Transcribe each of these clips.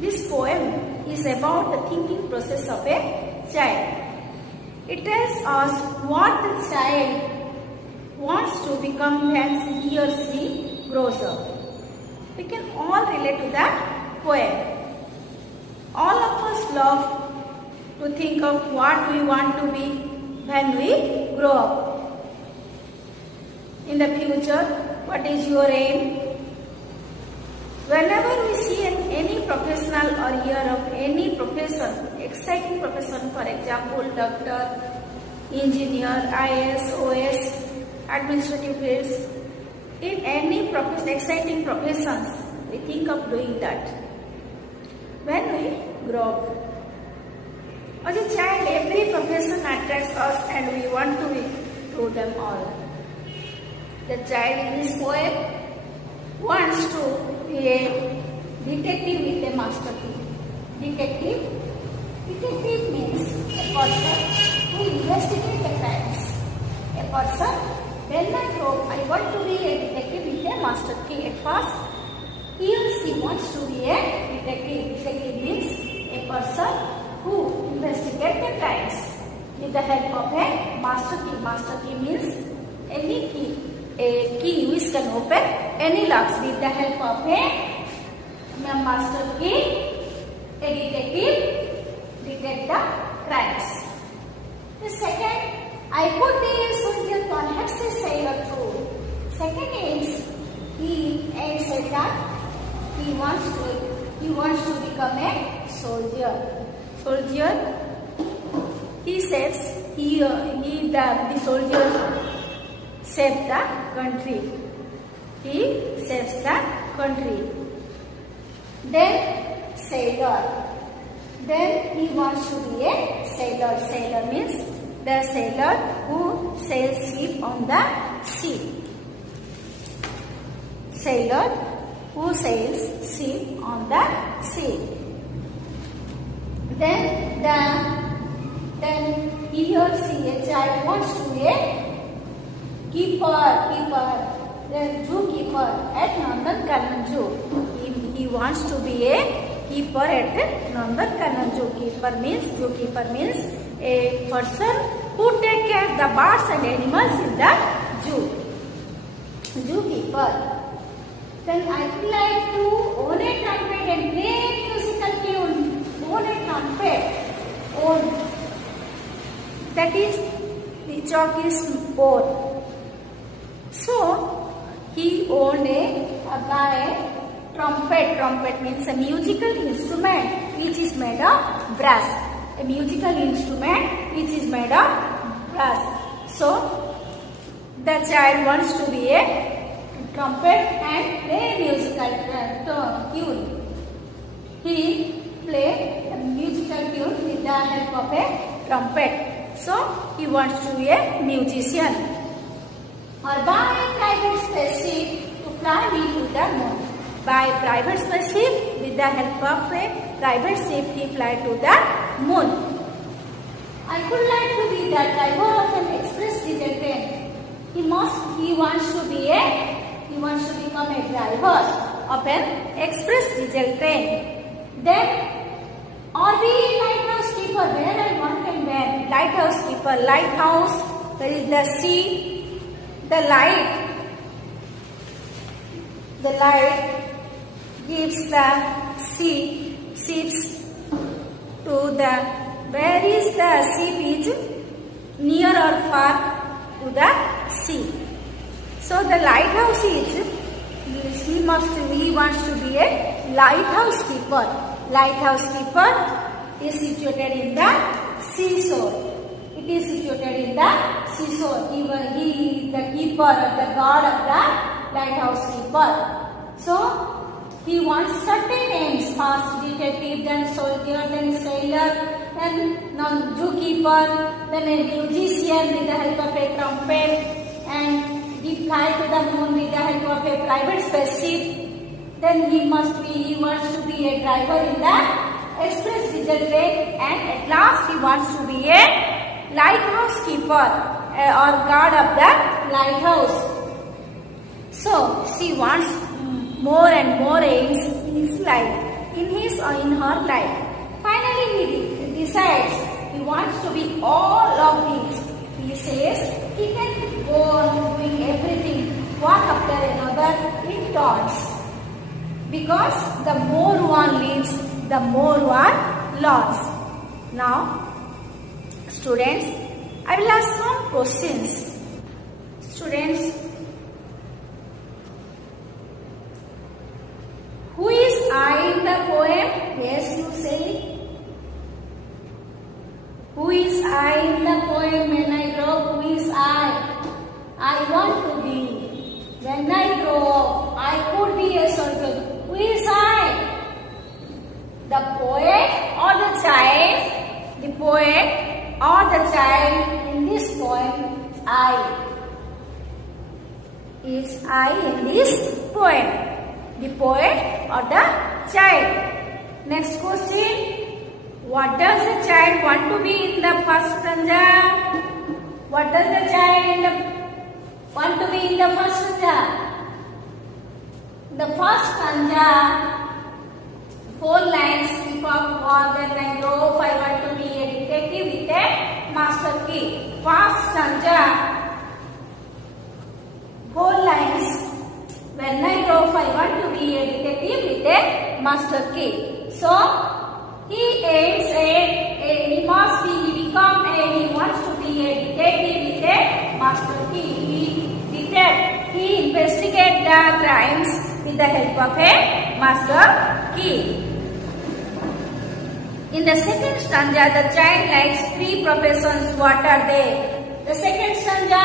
This poem is about the thinking process of a child. It tells us what the child wants to become when he or she grows up. We can all relate to that poem. All of us love to think of what we want to be when we grow up. In the future, what is your aim? Whenever we see any professional or hear of any profession, exciting profession, for example, doctor, engineer, IAS, OS, administrative fields, in any exciting professions, we think of doing that. When we grow up, as a child, every profession attracts us and we want to do them all. The child in this poem wants to be a detective with a master key. Detective means a person who investigates the crimes. A person, when I grow, I want to be a detective with a master key. At first, he or she wants to be a detective. Detective means a person who investigates the crimes with the help of a master key. Master key means any key. A key which can open any locks. With the help of a master key, a detective detect the crimes. The second, I could be a soldier, perhaps a sailor too. Second is, he aims at that he wants to become a soldier. Soldier, he says the soldier save the country. He saves the country. Then sailor. Then he wants to be a sailor. Sailor means the sailor who sails ship on the sea. Sailor who sails ship on the sea. Then he or she, a child, wants to be a keeper, the zookeeper at Nandankanan Zoo. He wants to be a keeper at Nandankanan Zoo. Zookeeper means a person who take care of the birds and animals in the zoo. Zookeeper. Then I would like to own a trumpet and play musical tune. Own a trumpet. Own. That is, the chalk is own. So, he owned a trumpet. Trumpet means a musical instrument which is made of brass. A musical instrument which is made of brass. So, the child wants to be a trumpet and play a musical tune. He play a musical tune with the help of a trumpet. So, he wants to be a musician. Or buy a private spaceship to fly me to the moon. By private spaceship, with the help of a private ship, he fly to the moon. I would like to be the driver of an express diesel train. He wants to become a driver of an express diesel train. Then, or be a lighthouse keeper, where I want and when. Lighthouse keeper, lighthouse, there is the sea. The light gives the ships to the, where is the ship is near or far to the sea. So the lighthouse he wants to be a lighthouse keeper. Lighthouse keeper, is situated in the seashore. It is situated in the seashore. He is the keeper or the guard of the lighthouse keeper. So he wants certain aims: first detective, then soldier, then sailor, then zookeeper, then a musician with the help of a trumpet, and he fly to the moon with the help of a private spaceship. Then he wants to be a driver in the express diesel train, and at last he wants to be a lighthouse keeper or guard of the lighthouse. So she wants more and more aims in his life, in his or in her life. Finally, he decides he wants to be all of these. He says he can go on doing everything, one after another in turns. Because the more one lives, the more one learns. Now, students, I will ask some questions. Students, who is I in the poem? Yes, you say. Who is I in the poem? When I grow up, who is I want to be. When I grow up, I could be a soldier. Who is I? The poet or the child? The poet or the child in this poem is I. Is I in this poem? The poet or the child? Next question. What does the child want to be in the first stanza? What does the child want to be in the first stanza? The first stanza, 4 lines, keep up more than I grow up, I want to be a detective with a master key. First stanza, 4 lines, when I grow up, I want to be a detective with a master key. So, he aims at, he wants to be a detective with a master key. He investigates the crimes with the help of a master key. In the second stanza, the child likes 3 professions. What are they? The second stanza,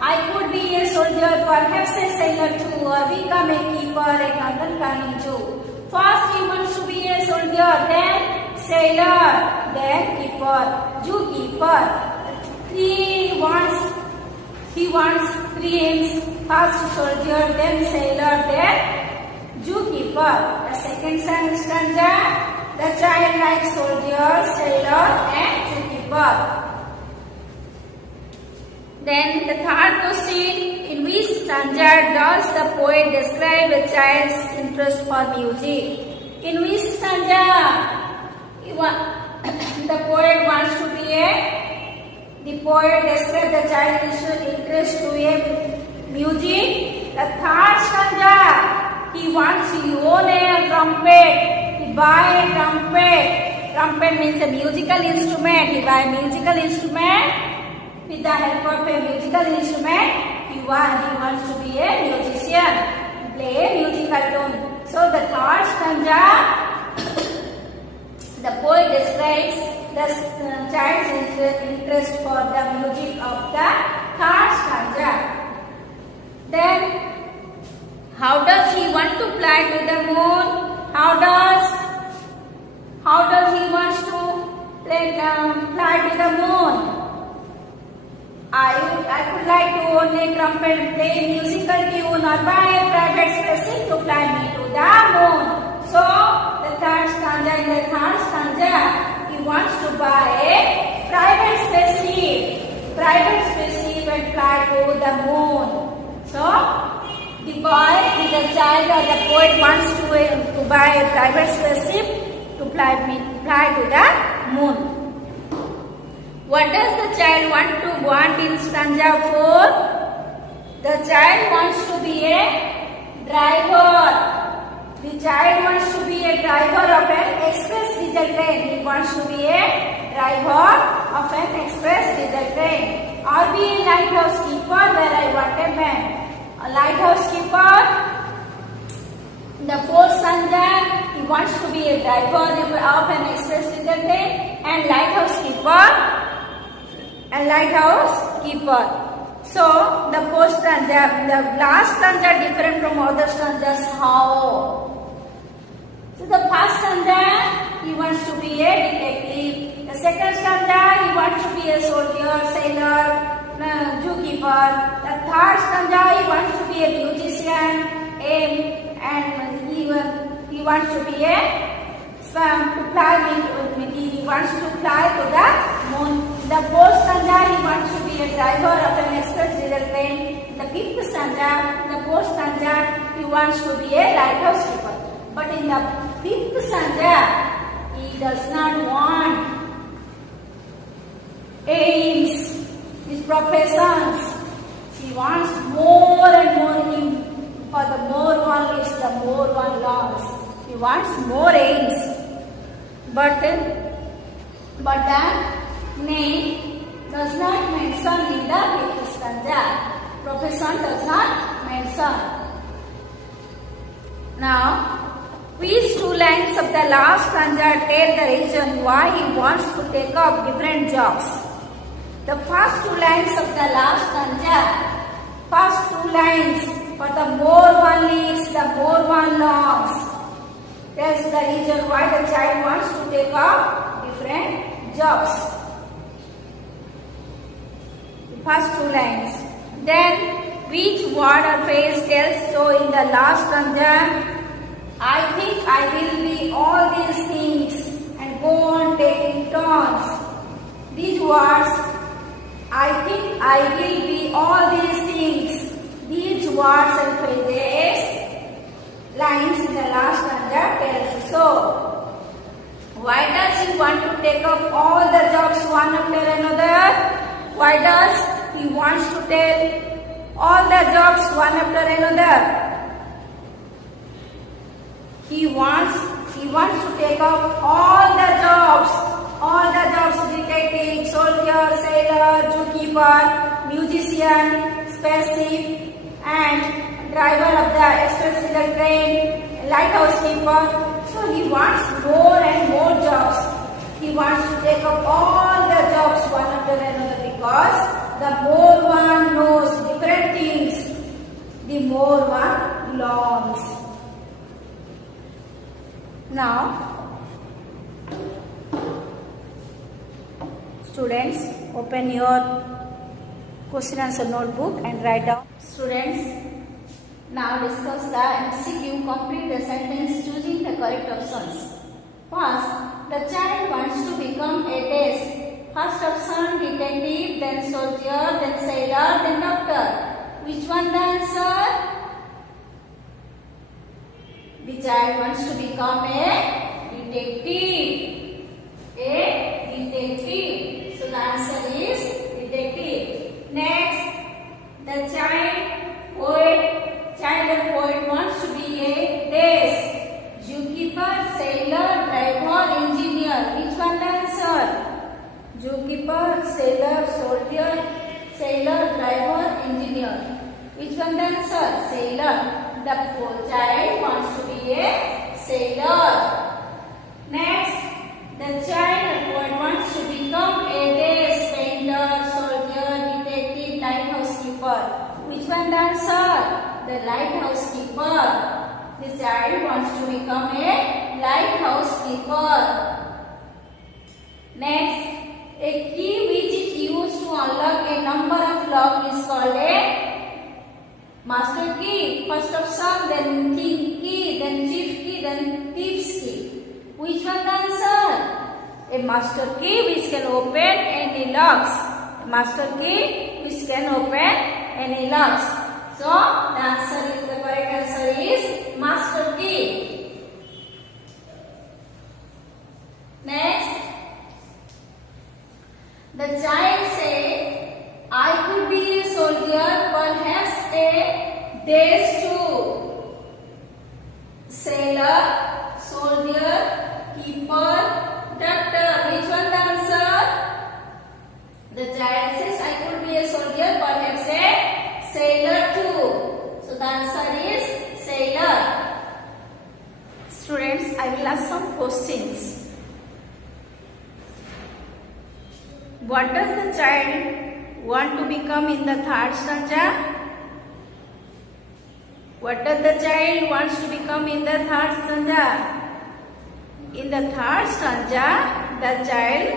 I could be a soldier, perhaps a sailor too, or become a keeper at London Canning Zoo. First, he wants to be a soldier, then sailor, then keeper, zookeeper. He wants 3 aims: first soldier, then sailor, then zookeeper. The second stanza, the child likes soldier, sailor, and zookeeper. Then the third question, in which stanza does the poet describe a child's interest for music? In which stanza the poet wants to be the poet describes the child's interest to a music? The third stanza, he wants to own a trumpet, he buy a trumpet. Trumpet means a musical instrument. He buy a musical instrument. With the help of a musical instrument, he wants to be a musician, play a musical tune. So the third stanza, the poet describes the child's interest for the music of the third stanza. Then, how does he want to fly to the moon? How does he wants to fly to the moon? I would like to own a trumpet, play a musical tune, or buy a private spaceship to fly me to the moon. So, in the third stanza, he wants to buy a private spaceship and fly to the moon. So, the boy, the child or the poet wants to buy a private spaceship to fly to the moon. What does the child want in stanza 4? The child wants to be a driver. The child wants to be a driver of an express diesel train. He wants to be a driver of an express diesel train. Or be a lighthouse keeper, where I want a man. A lighthouse keeper The fourth Sanjay, he wants to be a driver of an express legal train and lighthouse keeper. So the fourth stanza, the last stanza different from other stanzas. How? So the first stanza, he wants to be a detective. The second stanza, he wants to be a soldier, sailor, zookeeper. The third stanza, he wants to be a musician, and he wants to be he wants to fly to the moon. The fourth stanza, he wants to be a driver of an express diesel train. The fifth stanza, the fourth stanza, he wants to be a lighthouse keeper. But in the fifth stanza, he does not want aims, his professions. He wants more and more. For the more one lives, the more one longs. He wants more aims. But the name does not mention in the fifth stanza. Profession does not mention. Now, which two lines of the last stanza tell the reason why he wants to take up different jobs? The first two lines of the last stanza, first two lines, for the more one lives, the more one longs. That's the reason why the child wants to take up different jobs. The first two lines. Then, which word or phrase tells so in the last stanza? I think I will be all these things and go on taking turns. These words, I think I will be all these things. These words and phrases, lines in the last stanza tells so. Why does he want to take up all the jobs one after another? Why does he wants to tell all the jobs one after another? He wants to take up all the jobs, detective, soldier, sailor, zookeeper, musician, spaceship, and driver of the express diesel train, lighthouse keeper. So he wants more and more jobs. He wants to take up all the jobs one after another because the more one knows different things, the more one longs. Now, students, open your question answer notebook and write down. Students, now discuss the MCQ. Complete the sentence choosing the correct options. First, the child wants to become a test. First option, detective, then soldier, then sailor, then doctor. Which one the answer? The child wants to become a detective. A detective. So the answer is detective. Next, the child and poet wants to be a desk. Zookeeper, sailor, driver, engineer. Which one the answer? Zookeeper, sailor, soldier, sailor, driver, engineer. Which one the answer? Sailor. The child wants to be a sailor. Next, the child and poet wants to become a desk, painter, soldier, detective, lighthouse keeper. Which one the answer? The lighthouse keeper. The child wants to become a lighthouse keeper. Next, a key which is used to unlock a number of locks is called a master key. First option, then king key, then chief key, then thief's key. Which one the answer? A master key which can open any locks. A master key which can open any locks. So the correct answer is master key. Next, the child said, I could be a soldier, perhaps a days too. Sailor, soldier, keeper, doctor. Which one the answer? The child says, I could be a soldier, perhaps a sailor too. So the answer is sailor. What does the child want to become in the third stanza? What does the child wants to become in the third stanza? In the third stanza, the child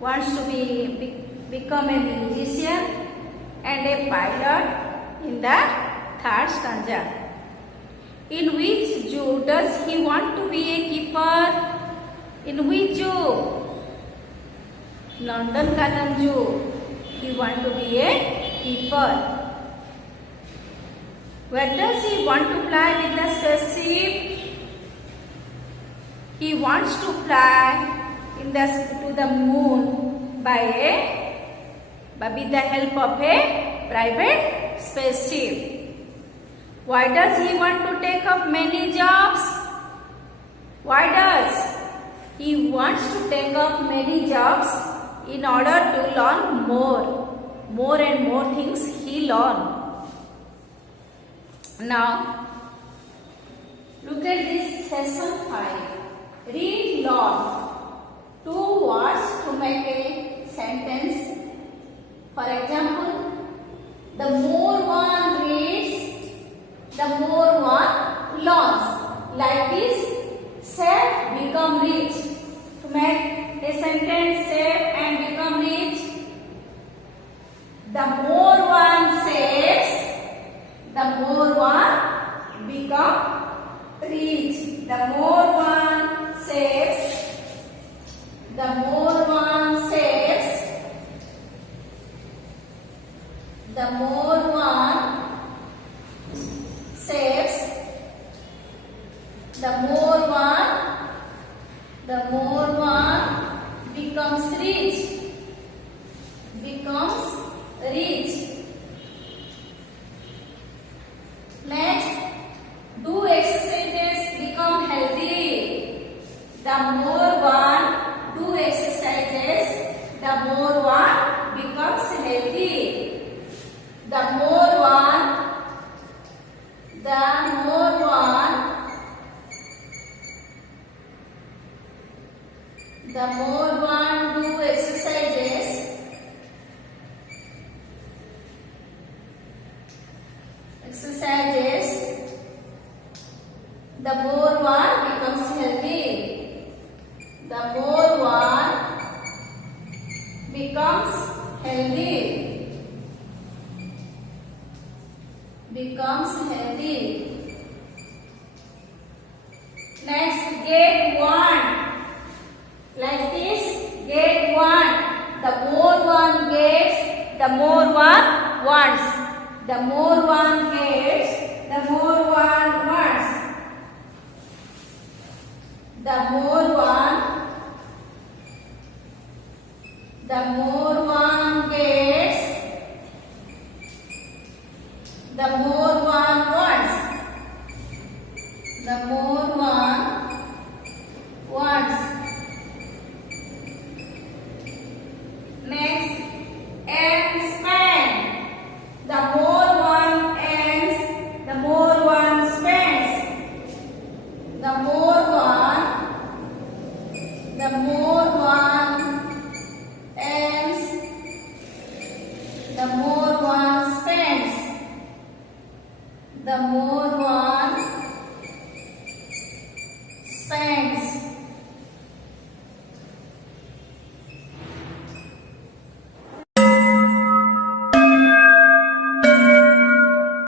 wants to become a musician and a pilot in the third stanza. In which zoo does he want to be a keeper? In which zoo? Nandankanan Zoo. He want to be a keeper. Where does he want to fly with the spaceship? He wants to fly to the moon with the help of a private spaceship. Why does he want to take up many jobs? Why does he wants to take up many jobs? In order to learn more and more things he learn. Now, look at this session 5. Read long. 2 words to make a sentence. For example, the more one reads, the more one learns. Like this, save, become rich. To make a sentence, save and become rich. The more one saves, the more one become rich. The more one saves, the more one saves, the more one saves, the more one becomes rich. Becomes rich. Next, do exercises, become healthy. The more one do exercises, the more one becomes healthy. The more one do exercises, the more one becomes healthy. The more one becomes healthy. Becomes healthy. Next, get one. Like this, get one. The more one gets, the more one wants. The more one gets, the more one wants. The more one